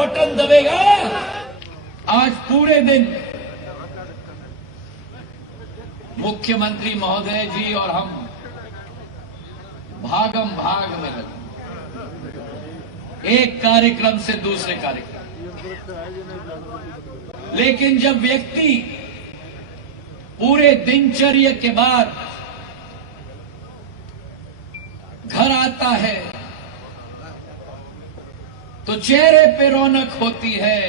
Button दबेगा, आज पूरे दिन मुख्यमंत्री महोदय जी और हम भागम भाग में लगे, एक कार्यक्रम से दूसरे कार्यक्रम। लेकिन जब व्यक्ति पूरे दिनचर्या के बाद घर आता है तो चेहरे पे रौनक होती है,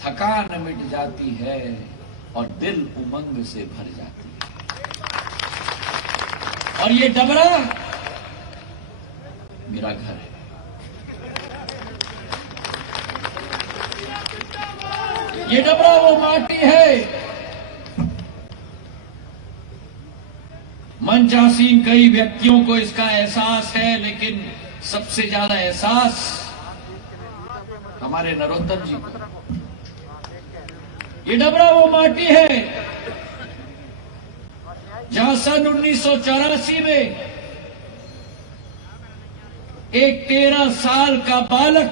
थकान मिट जाती है और दिल उमंग से भर जाती है। और ये डबरा मेरा घर है। ये डबरा वो माटी है। मंचासीन कई व्यक्तियों को इसका एहसास है, लेकिन सबसे ज्यादा एहसास हमारे नरोत्तम जी को। ये डबरा वो माटी है जहां सन 1984 में एक 13 साल का बालक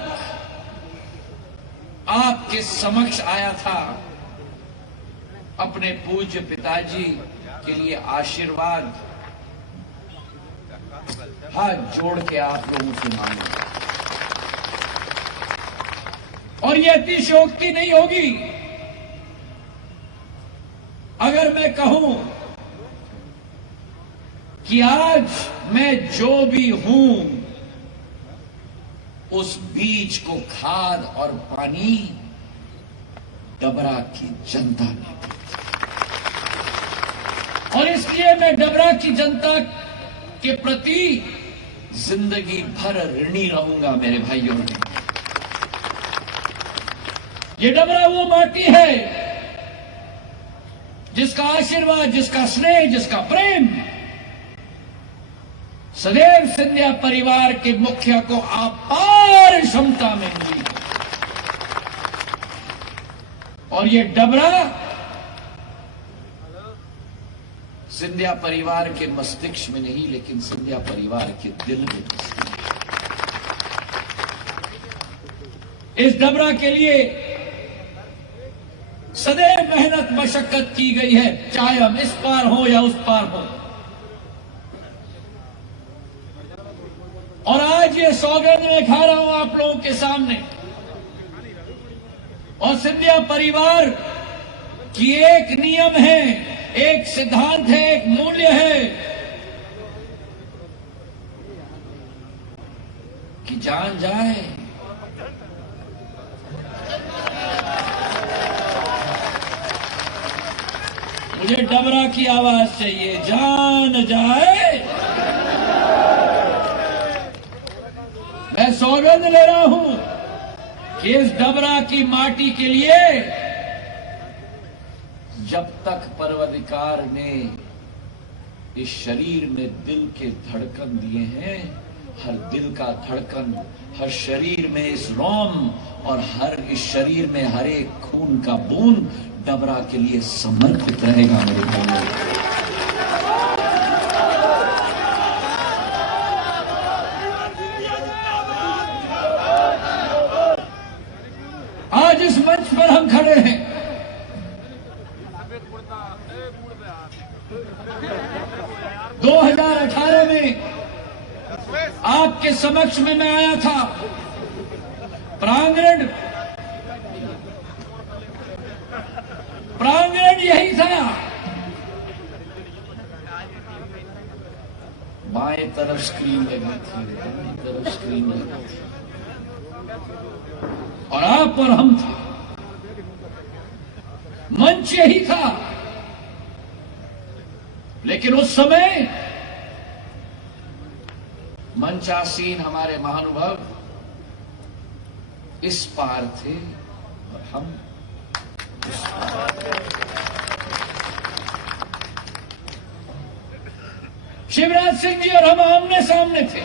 आपके समक्ष आया था अपने पूज्य पिताजी के लिए आशीर्वाद हाथ जोड़ के आप लोगों से मांगे। और ये अतिशयोक्ति नहीं होगी अगर मैं कहूं कि आज मैं जो भी हूं उस बीज को खाद और पानी डबरा की जनता ने दी। और इसलिए मैं डबरा की जनता के प्रति जिंदगी भर ऋणी रहूंगा मेरे भाइयों। ये डबरा वो माटी है जिसका आशीर्वाद, जिसका स्नेह, जिसका प्रेम सदैव सिंधिया परिवार के मुखिया को अपार क्षमता में मिली। और ये डबरा सिंधिया परिवार के मस्तिष्क में नहीं, लेकिन सिंधिया परिवार के दिल में बसती है। इस डबरा के लिए सदैव मेहनत मशक्कत की गई है, चाहे हम इस पार हो या उस पार हो। और आज ये सौगंध मैं खा रहा हूं आप लोगों के सामने। और सिंधिया परिवार की एक नियम है, एक सिद्धांत है, एक मूल्य है कि जान जाए मुझे डबरा की आवाज चाहिए, जान जाए। मैं सौगंध ले रहा हूं कि इस डबरा की माटी के लिए जब तक परवरदिगार ने इस शरीर में दिल के धड़कन दिए हैं, हर दिल का धड़कन, हर शरीर में इस रोम और हर इस शरीर में हर एक खून का बूंद डबरा के लिए समर्पित रहेगा मेरे भाइयों। आज इस मंच पर हम खड़े हैं, दो 2018 में आपके समक्ष में मैं आया था। प्रांगण यही था। बाएं तरफ स्क्रीन लगी थी, दाएं तरफ स्क्रीन लगी थी, और आप और हम थे। मंच यही था। लेकिन उस समय मंचासीन हमारे महानुभाव इस पार थे और हम उस पार। शिवराज सिंह जी और हम आमने सामने थे।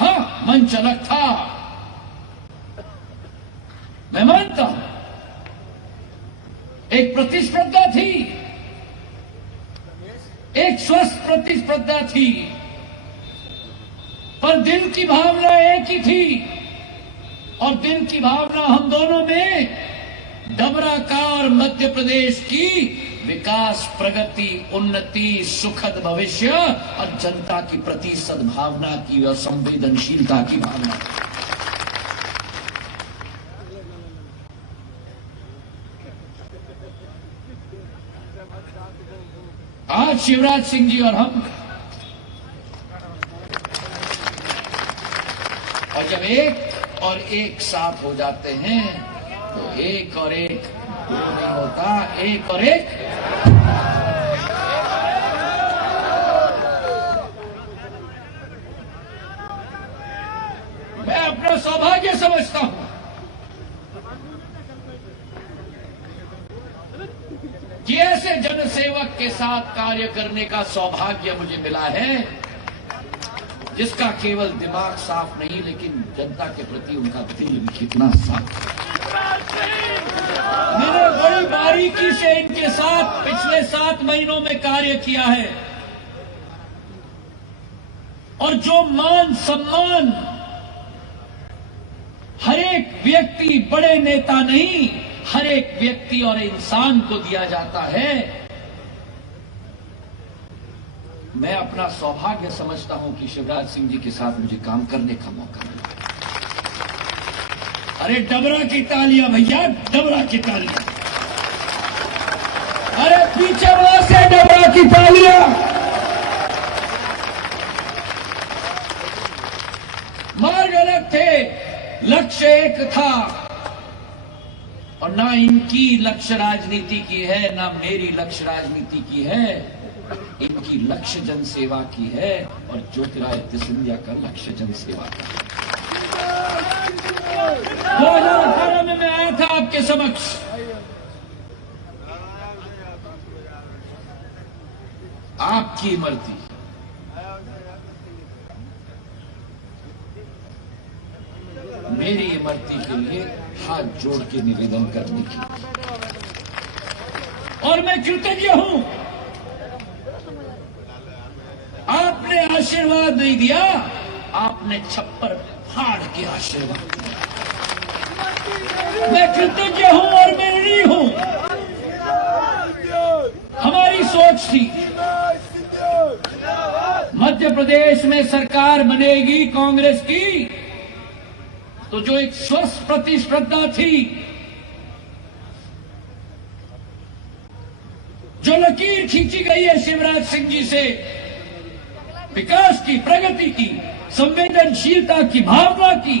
हाँ, मंच अलग था, मैं मानता हूं। एक प्रतिस्पर्धा थी, एक स्वस्थ प्रतिस्पर्धा थी, पर दिल की भावना एक ही थी, और दिल की भावना हम दोनों में डबरा का और मध्य प्रदेश की विकास, प्रगति, उन्नति, सुखद भविष्य और जनता की प्रति सद्भावना की और संवेदनशीलता की भावना। आज शिवराज सिंह जी और हम, और जब एक और एक साथ हो जाते हैं तो एक और एक नहीं होता, एक और एक। मैं अपना सौभाग्य समझता हूं कि ऐसे जनसेवक के साथ कार्य करने का सौभाग्य मुझे मिला है, जिसका केवल दिमाग साफ नहीं लेकिन जनता के प्रति उनका दिल भी कितना साफ। मैंने बड़ी बारीकी से इनके साथ पिछले 7 महीनों में कार्य किया है, और जो मान सम्मान हर एक व्यक्ति, बड़े नेता नहीं, हर एक व्यक्ति और इंसान को दिया जाता है, मैं अपना सौभाग्य समझता हूं कि शिवराज सिंह जी के साथ मुझे काम करने का मौका मिला। अरे डबरा की तालियां भैया, डबरा की तालियां। अरे पीछे वहां से डबरा की तालियां। मार्ग अलग थे, लक्ष्य एक था, और ना इनकी लक्ष्य राजनीति की है, ना मेरी लक्ष्य राजनीति की है। इनकी लक्ष्य जनसेवा की है और ज्योतिरादित्य सिंधिया का लक्ष्य जनसेवा का है। 2018 में मैं आया था आपके समक्ष, आपकी इमरती, मेरी इमरती के लिए हाथ जोड़ के निवेदन करने की, और मैं कृतज्ञ हूं। आपने आशीर्वाद नहीं दिया, आपने छप्पर फाड़ के आशीर्वाद दिया। मैं कृतज्ञ हूं और मैं ऋणी हूं। हमारी सोच थी मध्य प्रदेश में सरकार बनेगी कांग्रेस की, तो जो एक स्वस्थ प्रतिस्पर्धा थी, जो लकीर खींची गई है शिवराज सिंह जी से, विकास की, प्रगति की, संवेदनशीलता की, भावना की,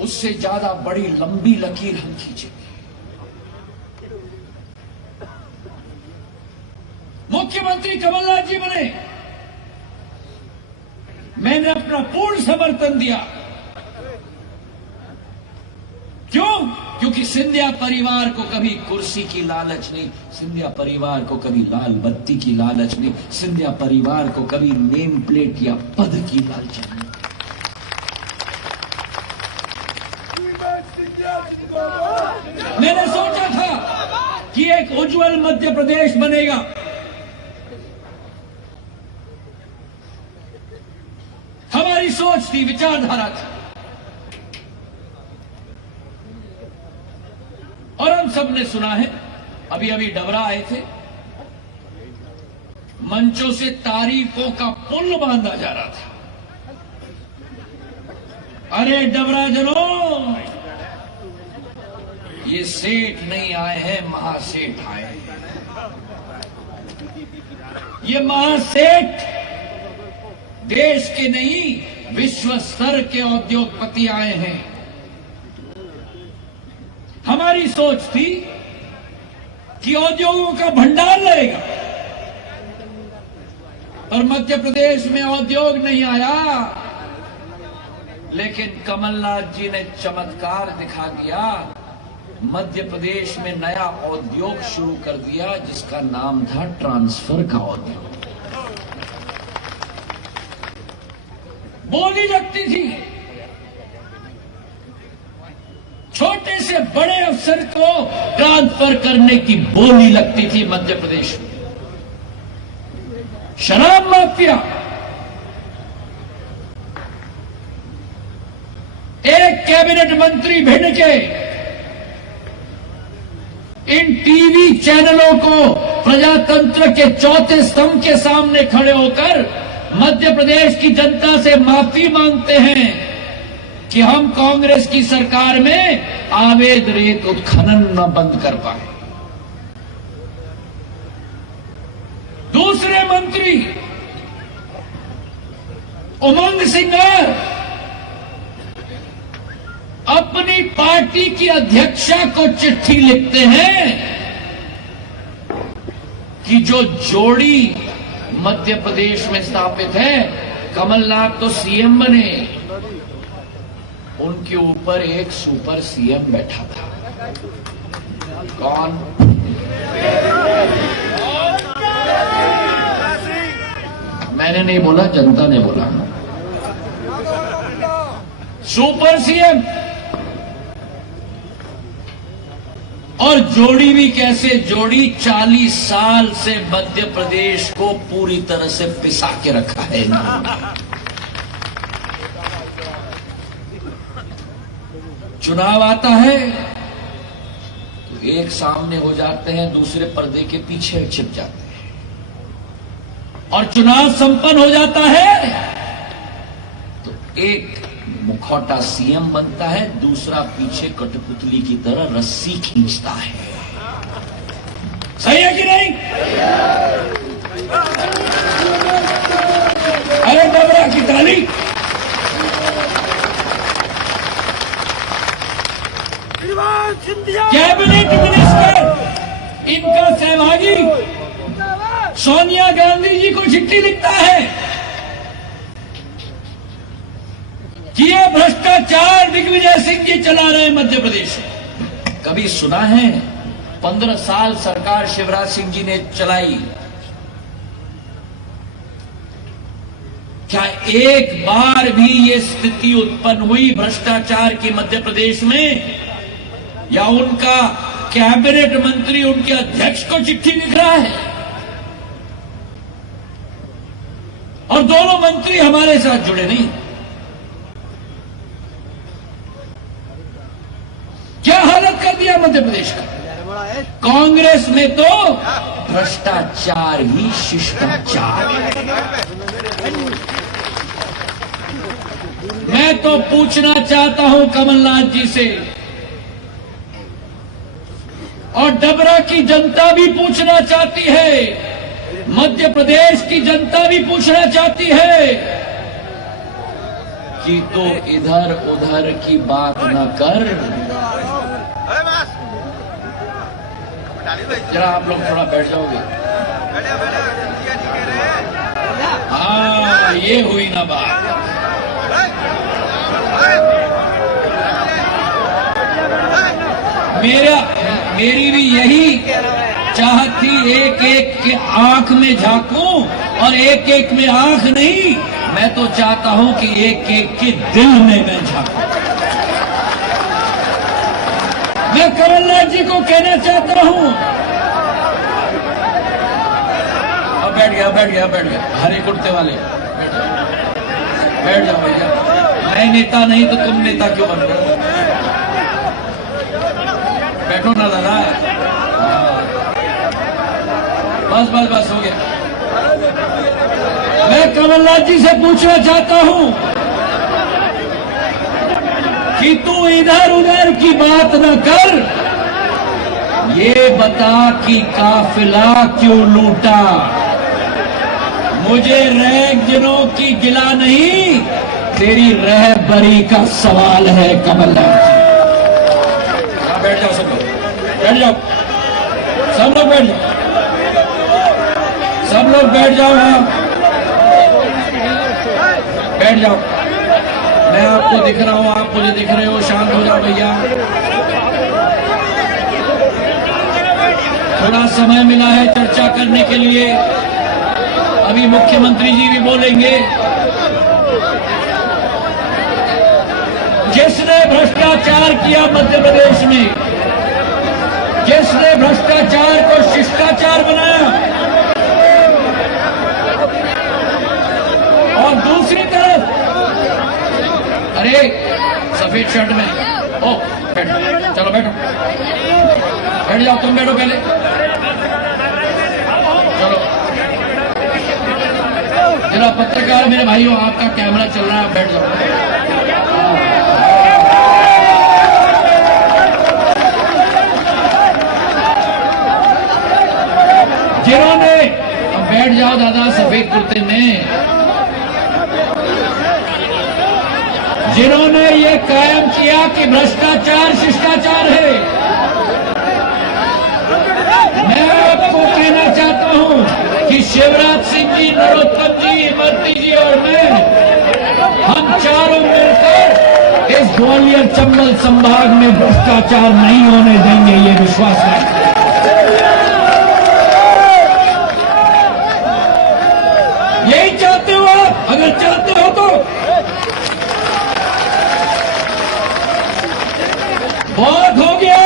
उससे ज्यादा बड़ी लंबी लकीर हम खींचेंगे। मुख्यमंत्री कमलनाथ जी बने, मैंने अपना पूर्ण समर्थन दिया। क्यों? क्योंकि सिंधिया परिवार को कभी कुर्सी की लालच नहीं, सिंधिया परिवार को कभी लाल बत्ती की लालच नहीं, सिंधिया परिवार को कभी नेम प्लेट या पद की लालच नहीं। मैंने सोचा था कि एक उज्जवल मध्य प्रदेश बनेगा। हमारी सोच थी, विचारधारा थी, और हम सबने सुना है। अभी अभी डबरा आए थे, मंचों से तारीफों का पुल बांधा जा रहा था। अरे डबरा जनों, ये सेठ नहीं आए हैं, महासेठ आए हैं। ये महासेठ देश के नहीं, विश्व स्तर के उद्योगपति आए हैं। हमारी सोच थी कि उद्योगों का भंडार लगेगा, पर मध्य प्रदेश में उद्योग नहीं आया। लेकिन कमलनाथ जी ने चमत्कार दिखा दिया, मध्य प्रदेश में नया उद्योग शुरू कर दिया, जिसका नाम था ट्रांसफर का उद्योग। बोली लगती थी, छोटे से बड़े अफसर को ट्रांसफर करने की बोली लगती थी मध्य प्रदेश में। शराब माफिया, कैबिनेट मंत्री भिंड के इन टीवी चैनलों को प्रजातंत्र के चौथे स्तंभ के सामने खड़े होकर मध्य प्रदेश की जनता से माफी मांगते हैं कि हम कांग्रेस की सरकार में अवैध रेत उत्खनन न बंद कर पाए। दूसरे मंत्री उमंग सिंगार अपनी पार्टी की अध्यक्षा को चिट्ठी लिखते हैं कि जो जोड़ी मध्य प्रदेश में स्थापित है, कमलनाथ तो सीएम बने, उनके ऊपर एक सुपर सीएम बैठा था। कौन? मैंने नहीं बोला, जनता ने बोला। Super CM. और जोड़ी भी कैसे जोड़ी? 40 साल से मध्य प्रदेश को पूरी तरह से पिसा के रखा है ना। चुनाव आता है तो एक सामने हो जाते हैं, दूसरे पर्दे के पीछे छिप जाते हैं, और चुनाव संपन्न हो जाता है तो एक मुखौटा सीएम बनता है, दूसरा पीछे कठपुतली की तरह रस्सी खींचता है। सही है कि नहीं? अरे डबरा की ताली। कैबिनेट मिनिस्टर इनका सहभागी सोनिया गांधी जी को चिट्ठी लिखता है कि ये भ्रष्टाचार दिग्विजय सिंह जी चला रहे हैं मध्य प्रदेश में। कभी सुना है? 15 साल सरकार शिवराज सिंह जी ने चलाई, क्या एक बार भी ये स्थिति उत्पन्न हुई भ्रष्टाचार की मध्य प्रदेश में? या उनका कैबिनेट मंत्री उनके अध्यक्ष को चिट्ठी लिख रहा है और दोनों मंत्री हमारे साथ जुड़े नहीं? क्या हालत कर दिया मध्य प्रदेश का? कांग्रेस में तो भ्रष्टाचार ही शिष्टाचार है। मैं तो पूछना चाहता हूं कमलनाथ जी से, और डबरा की जनता भी पूछना चाहती है, मध्य प्रदेश की जनता भी पूछना चाहती है कि तो इधर उधर की बात न कर। जरा आप लोग थोड़ा बैठ जाओगे? हाँ, ये हुई ना बात। मेरी भी यही चाहत थी, एक एक के आंख में झांकूं, और एक एक में आंख नहीं, मैं तो चाहता हूं कि एक एक के दिल में मैं झांकूं। मैं कमलनाथ जी को कहना चाहता हूं, अब बैठ गया हरे कुर्ते वाले, बैठ जाओ भैया। मैं नेता नहीं तो तुम नेता क्यों बन रहे हो? बैठो ना दादा। बस हो गया। मैं कमलनाथ जी से पूछना चाहता हूं कि तू इधर उधर की बात न कर, ये बता कि काफिला क्यों लूटा? मुझे रैगजनों की गिला नहीं, तेरी रहबरी का सवाल है कमलनाथ जी। बैठ जाओ सब लोग, बैठ जाओ, सब लोग बैठ जाओ, सब लोग बैठ जाओ। हाँ, बैठ जाओ। मैं आपको दिख रहा हूं, आप मुझे दिख रहे हो, शांत हो जाओ भैया। थोड़ा समय मिला है चर्चा करने के लिए, अभी मुख्यमंत्री जी भी बोलेंगे। जिसने भ्रष्टाचार किया मध्य प्रदेश में, जिसने भ्रष्टाचार को शिष्टाचार बनाया, और दूसरी तरफ अरे सफेद शर्ट में। ओ बैठो, चलो बैठो, बैठ जाओ, तुम बैठो पहले, चलो। जरा पत्रकार मेरे भाइयों, आपका कैमरा चल रहा है, आप बैठ जाओ। जिन्होंने, अब बैठ जाओ दादा सफेद कुर्ते में, जिन्होंने ये कायम किया कि भ्रष्टाचार शिष्टाचार है, मैं आपको कहना चाहता हूं कि शिवराज सिंह जी, नरोत्तम जी, इमरती जी और मैं, हम चारों मिलकर इस ग्वालियर चंबल संभाग में भ्रष्टाचार नहीं होने देंगे, ये विश्वास रखें। यही चाहते हो आप? अगर चाहते हो तो बहुत हो गया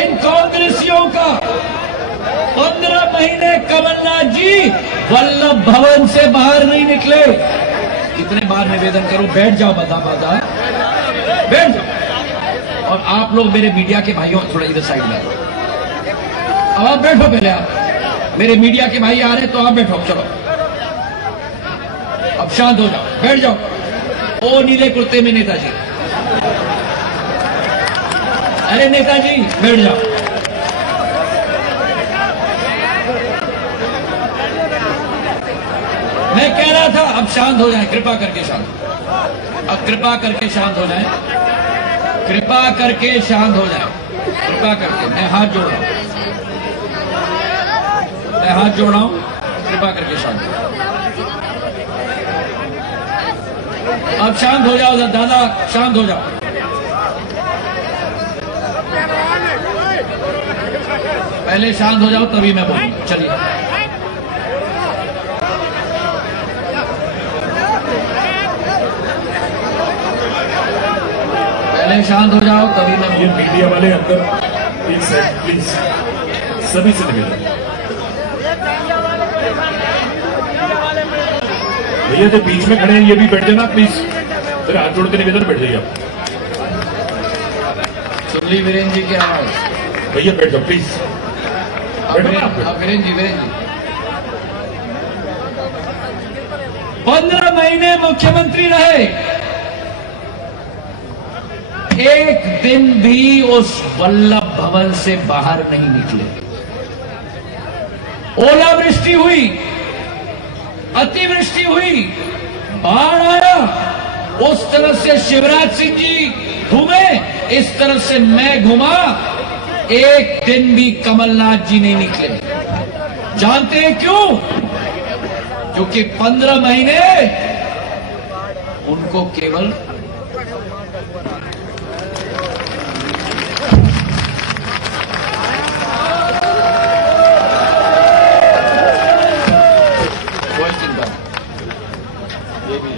इन कांग्रेसियों का। 15 महीने कमलनाथ जी वल्लभ भवन से बाहर नहीं निकले। कितने बार निवेदन करूं, बैठ जाओ बता बैठ जाओ। और आप लोग मेरे मीडिया के भाइयों, थोड़ा इधर साइड में, अब आप बैठो पहले। आप मेरे मीडिया के भाई आ रहे हैं तो आप बैठो, चलो अब शांत हो जाओ, बैठ जाओ। ओ नीले कुर्ते में नेताजी, अरे नेताजी बैठ जाओ। मैं कह रहा था अब शांत हो जाए, कृपा करके शांत, अब कृपा करके शांत हो जाए, कृपा करके शांत हो जाए, कृपा करके। मैं हाथ जोड़ रहा हूं, मैं हाथ जोड़ रहा हूं, कृपा करके शांत हो। अब शांत हो जाओ दादा, शांत हो जाओ। पहले शांत हो जाओ तभी मैं बोलूंगा, चलिए। पहले शांत हो जाओ तभी मैं बोलूंगा। ये मीडिया वाले अंदर प्लीज, सभी से निवेदन। भैया जो बीच में खड़े हैं ये भी बैठ जाना प्लीज, तेरे हाथ जोड़ के निवेदन, बैठ जाइए आप। सुन ली वीरेंद्र जी की आवाज? भैया बैठ जाओ प्लीज। वीरेंद्र जी 15 महीने मुख्यमंत्री रहे, एक दिन भी उस वल्लभ भवन से बाहर नहीं निकले। ओलावृष्टि हुई, अतिवृष्टि हुई, बाढ़ आया, उस तरफ से शिवराज सिंह जी घूमे, इस तरफ से मैं घूमा, एक दिन भी कमलनाथ जी नहीं निकले। जानते हैं क्यों? क्योंकि 15 महीने उनको केवल कोई चिंता नहीं, ये भी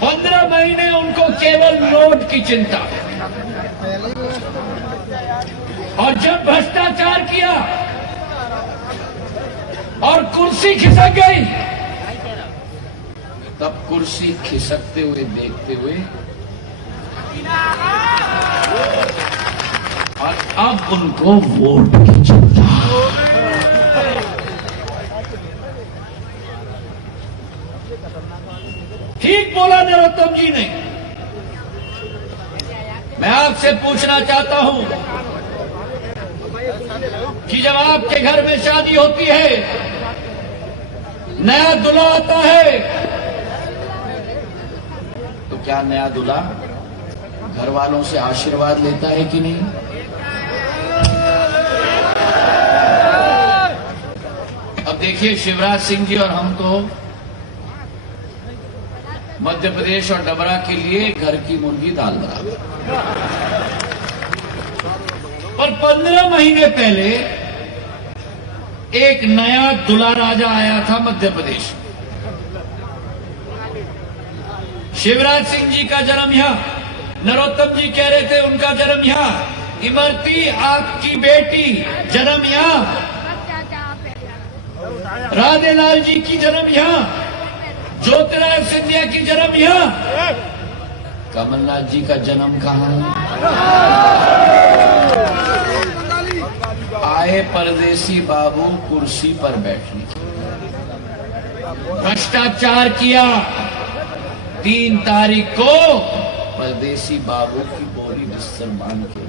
15 महीने उनको केवल नोट की चिंता। और जब भ्रष्टाचार किया और कुर्सी खिसक गई, तब कुर्सी खिसकते हुए देखते हुए और अब उनको वोट की चिंता। ठीक बोला नरोत्तम जी ने। मैं आपसे पूछना चाहता हूं कि जब आपके घर में शादी होती है, नया दूल्हा आता है, तो क्या नया दूल्हा घर वालों से आशीर्वाद लेता है कि नहीं? अब देखिए, शिवराज सिंह जी और हम तो मध्य प्रदेश और डबरा के लिए घर की मुर्गी दाल बराबर। और 15 महीने पहले एक नया दूल्हा राजा आया था मध्य प्रदेश। शिवराज सिंह जी का जन्म यहां, नरोत्तम जी कह रहे थे उनका जन्म यहां, इमरती आपकी बेटी जन्म यहां, राधेलाल जी की जन्म यहां, ज्योतिरादित्य सिंधिया की जन्म यहां, कमलनाथ जी का जन्म कहां है? आए परदेसी बाबू कुर्सी पर बैठने, भ्रष्टाचार किया। 3 तारीख को परदेसी बाबू की बोली बिस्तर मान के,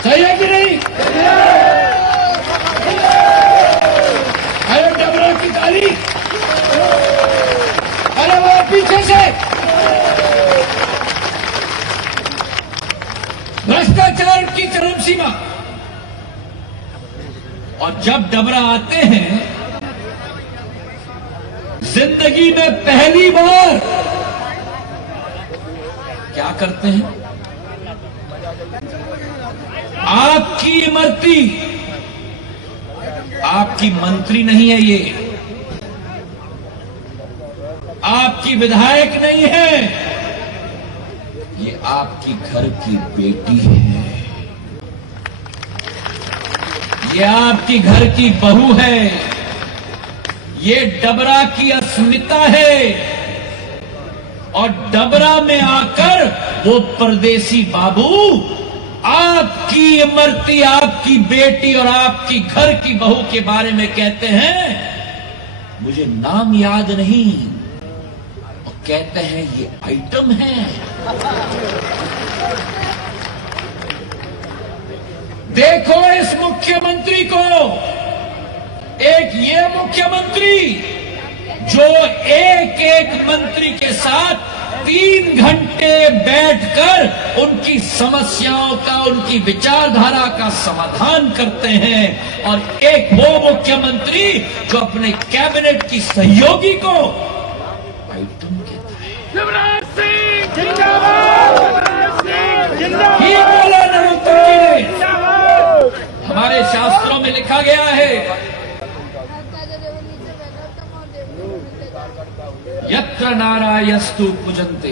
सही है कि नहीं? अरे डबरा की तारीख, अरे वो पीछे से भ्रष्टाचार की चरम सीमा। और जब डबरा आते हैं, जिंदगी में पहली बार क्या करते हैं? आपकी इमरती, आपकी मंत्री नहीं है ये, आपकी विधायक नहीं है, ये आपकी घर की बेटी है, ये आपकी घर की बहू है, ये डबरा की अस्मिता है। और डबरा में आकर वो परदेसी बाबू आपकी इमरती, आपकी बेटी और आपकी घर की बहू के बारे में कहते हैं, मुझे नाम याद नहीं, और कहते हैं ये आइटम है। देखो इस मुख्यमंत्री को, एक ये मुख्यमंत्री जो एक एक मंत्री के साथ 3 घंटे बैठकर उनकी समस्याओं का, उनकी विचारधारा का समाधान करते हैं, और एक वो मुख्यमंत्री जो अपने कैबिनेट की सहयोगी को आइटम कहता है। शिवराज सिंह जिंदाबाद, ही बोला नरोत्तम ने। हमारे शास्त्रों में लिखा गया है, यत्र नारायस्तु पूजन्ते,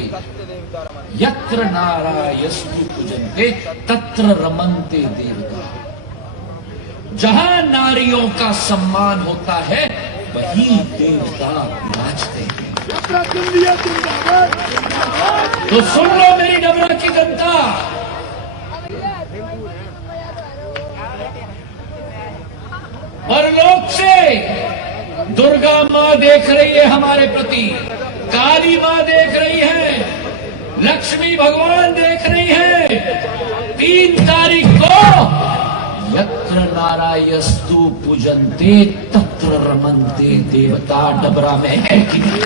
यत्र नारायस्तु पूजन्ते तत्र रमन्ते देवता। जहां नारियों का सम्मान होता है वहीं देवता विराजते हैं। तो सुन लो मेरी डबरा की जनता, परलोक से दुर्गा मां देख रही है हमारे प्रति, काली मां देख रही है, लक्ष्मी भगवान देख रही है। 3 तारीख को यत्र नारायस्तु पूजन्ते तत्र रमन्ते देवता डबरा में है कि नहीं?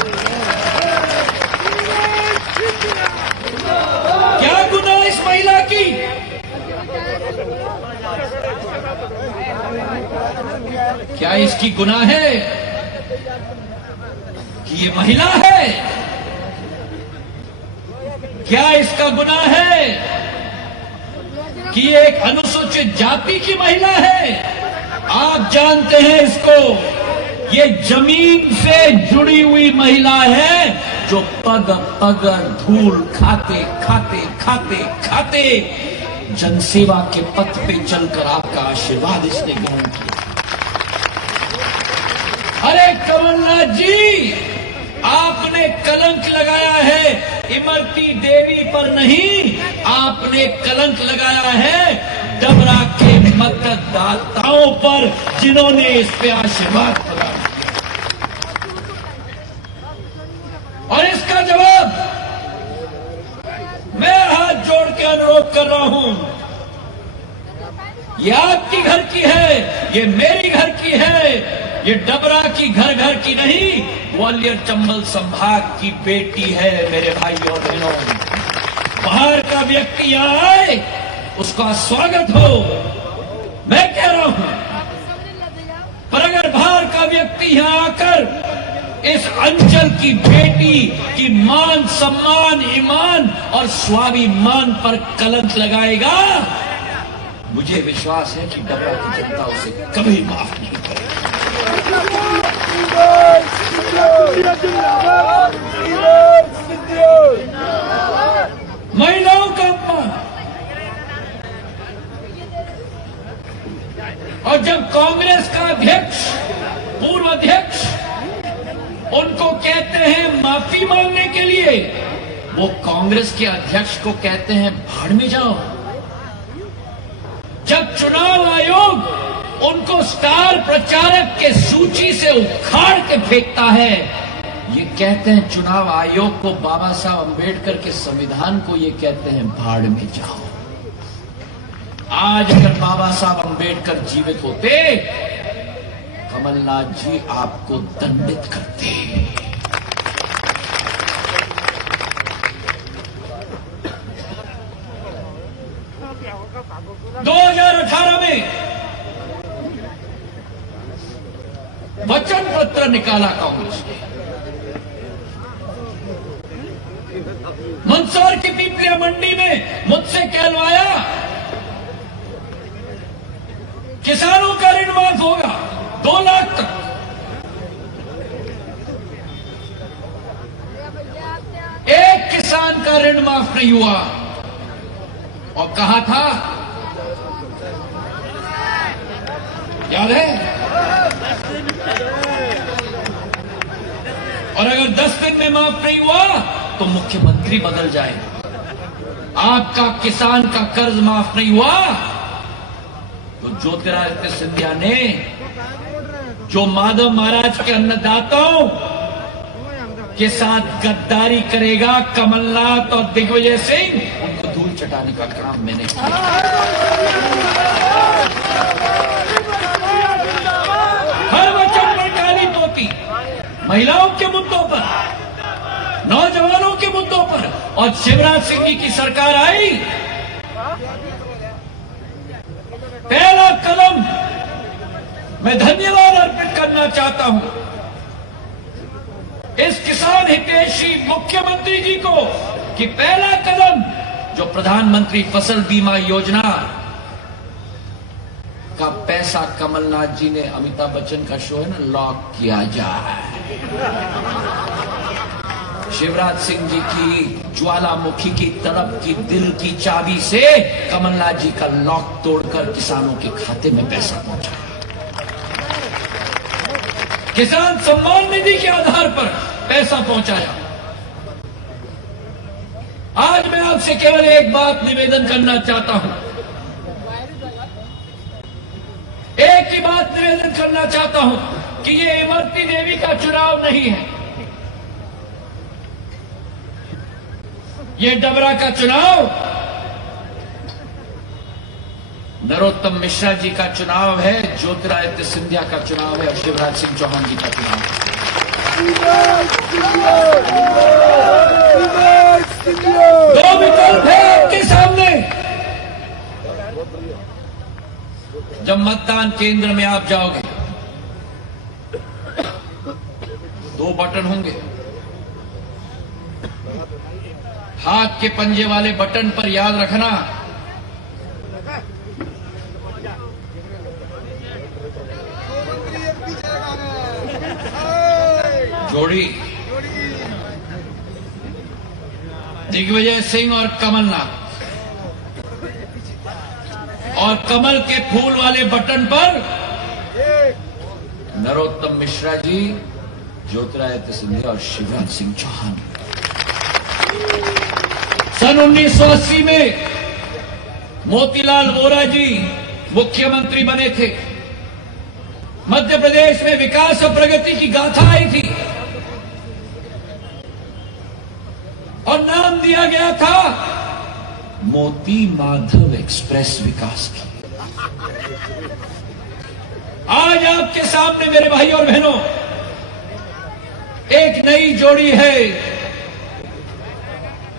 क्या गुनाह इस महिला की? क्या इसकी गुनाह है कि ये महिला है? क्या इसका गुनाह है कि ये एक अनुसूचित जाति की महिला है? आप जानते हैं इसको, ये जमीन से जुड़ी हुई महिला है जो पग पग धूल खाते खाते खाते खाते जनसेवा के पथ पे चलकर आपका आशीर्वाद इसने ग्रहण किया। अरे कमलनाथ जी, आपने कलंक लगाया है इमरती देवी पर नहीं, आपने कलंक लगाया है डबरा के मतदाताओं पर, जिन्होंने इस पे आशीर्वाद प्रदान किया। और इसका जवाब मैं हाथ जोड़ के अनुरोध कर रहा हूं, ये आपकी घर की है, ये मेरी घर की है, ये डबरा की घर घर की नहीं, ग्वालियर चंबल संभाग की बेटी है। मेरे भाई और बहनों, बाहर का व्यक्ति यहां आए उसका स्वागत हो, मैं कह रहा हूं, पर अगर बाहर का व्यक्ति यहां आकर इस अंचल की बेटी की मान सम्मान, ईमान और स्वाभिमान पर कलंक लगाएगा, मुझे विश्वास है कि डबरा की जनता उसे कभी माफ नहीं करेगी। महिलाओं का अपमान, और जब कांग्रेस का अध्यक्ष, पूर्व अध्यक्ष उनको कहते हैं माफी मांगने के लिए, वो कांग्रेस के अध्यक्ष को कहते हैं भाड़ में जाओ। जब चुनाव आयोग उनको स्टार प्रचारक के सूची से उखाड़ के फेंकता है, ये कहते हैं चुनाव आयोग को, बाबा साहब अंबेडकर के संविधान को ये कहते हैं भाड़ में जाओ। आज अगर बाबा साहब अंबेडकर जीवित होते, कमलनाथ जी आपको दंडित करते। 2018 में वचन पत्र निकाला कांग्रेस ने। मंदसौर की पीपलिया मंडी में मुझसे कहलवाया किसानों का ऋण माफ होगा 2 लाख तक। एक किसान का ऋण माफ नहीं हुआ। और कहा था, याद है? और अगर 10 दिन में माफ नहीं हुआ तो मुख्यमंत्री बदल जाए। आपका किसान का कर्ज माफ नहीं हुआ तो ज्योतिरादित्य सिंधिया ने, जो माधव महाराज के अन्नदाताओं के साथ गद्दारी करेगा, कमलनाथ और दिग्विजय सिंह, उनको धूल चटाने का काम मैंने किया। हर वचन पर काली तोती, महिलाओं के मुद्दों पर, नौजवानों के मुद्दों पर। और शिवराज सिंह जी की सरकार आई, पहला कदम मैं धन्यवाद अर्पित करना चाहता हूं इस किसान हितैषी मुख्यमंत्री जी को कि पहला कदम जो प्रधानमंत्री फसल बीमा योजना का पैसा कमलनाथ जी ने, अमिताभ बच्चन का शो है ना, लॉक किया जाए। शिवराज सिंह जी की ज्वालामुखी की तड़प की दिल की चाबी से कमलनाथ जी का लॉक तोड़कर किसानों के खाते में पैसा पहुंचाया। किसान सम्मान निधि के आधार पर पैसा पहुंचाया। आज मैं आपसे केवल एक बात निवेदन करना चाहता हूं, एक ही बात निवेदन करना चाहता हूं कि ये इमरती देवी का चुनाव नहीं है, ये डबरा का चुनाव नरोत्तम मिश्रा जी का चुनाव है, ज्योतिरादित्य सिंधिया का चुनाव है और शिवराज सिंह चौहान जी का चुनाव है। दो विकल्प है आपके सामने। जब मतदान केंद्र में आप जाओगे, 2 बटन होंगे। हाथ के पंजे वाले बटन पर याद रखना, जोड़ी दिग्विजय सिंह और कमलनाथ, और कमल के फूल वाले बटन पर नरोत्तम मिश्रा जी, ज्योतिरादित्य सिंधिया और शिवराज सिंह चौहान। सन 1980 में मोतीलाल वोरा जी मुख्यमंत्री बने थे। मध्य प्रदेश में विकास और प्रगति की गाथा आई थी और नाम दिया गया था मोती माधव एक्सप्रेस विकास की। आज आपके सामने मेरे भाई और बहनों, एक नई जोड़ी है,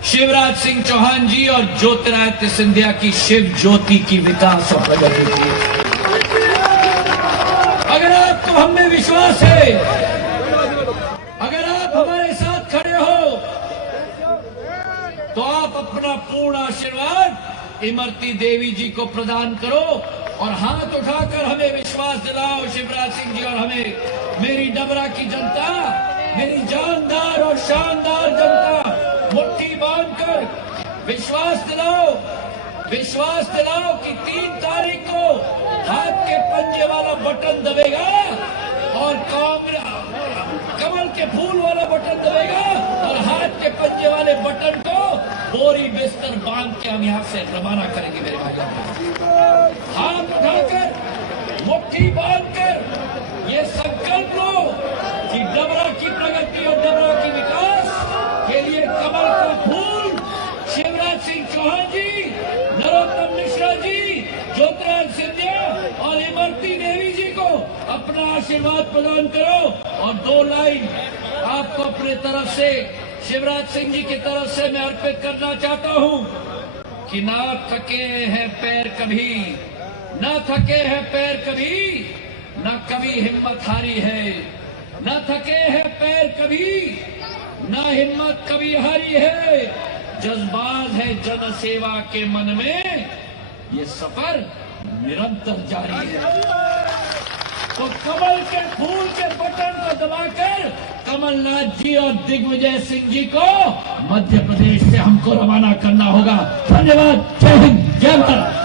शिवराज सिंह चौहान जी और ज्योतिरादित्य सिंधिया की शिव ज्योति की विकास और प्रगति की। अगर आपको हम में विश्वास है, अगर आप हमारे साथ खड़े हो, तो आप अपना पूर्ण आशीर्वाद इमरती देवी जी को प्रदान करो और हाथ उठाकर हमें विश्वास दिलाओ। शिवराज सिंह जी और हमें, मेरी डबरा की जनता, मेरी जानदार और शानदार जनता, मुट्ठी बांधकर विश्वास दिलाओ कि 3 तारीख को हाथ के पंजे वाला बटन दबेगा और कमल के फूल वाला बटन दबेगा और हाथ के पंजे वाले बटन को बोरी बिस्तर बांध के हम यहां से रवाना करेंगे मेरे भाइयों। हाथ उठाकर मुट्ठी बांधकर ये संकल्प लो कि डबरा की प्रगति और डबरा की विकास के लिए कमल का फूल शिवराज सिंह चौहान जी, नरोत्तम मिश्रा जी, ज्योतिरादित्य सिंधिया और इमरती देवी जी को अपना आशीर्वाद प्रदान करो। और 2 लाइन आपको अपने तरफ से शिवराज सिंह जी की तरफ से मैं अर्पित करना चाहता हूं कि ना थके हैं पैर कभी, ना थके हैं पैर कभी, ना कभी हिम्मत हारी है, ना थके हैं पैर कभी, ना हिम्मत कभी हारी है, जज्बात है जन सेवा के मन में, ये सफर निरंतर जारी है। तो कमल के फूल के बटन को दबाकर कमलनाथ जी और दिग्विजय सिंह जी को मध्य प्रदेश से हमको रवाना करना होगा। धन्यवाद। जय हिंद, जय भारत।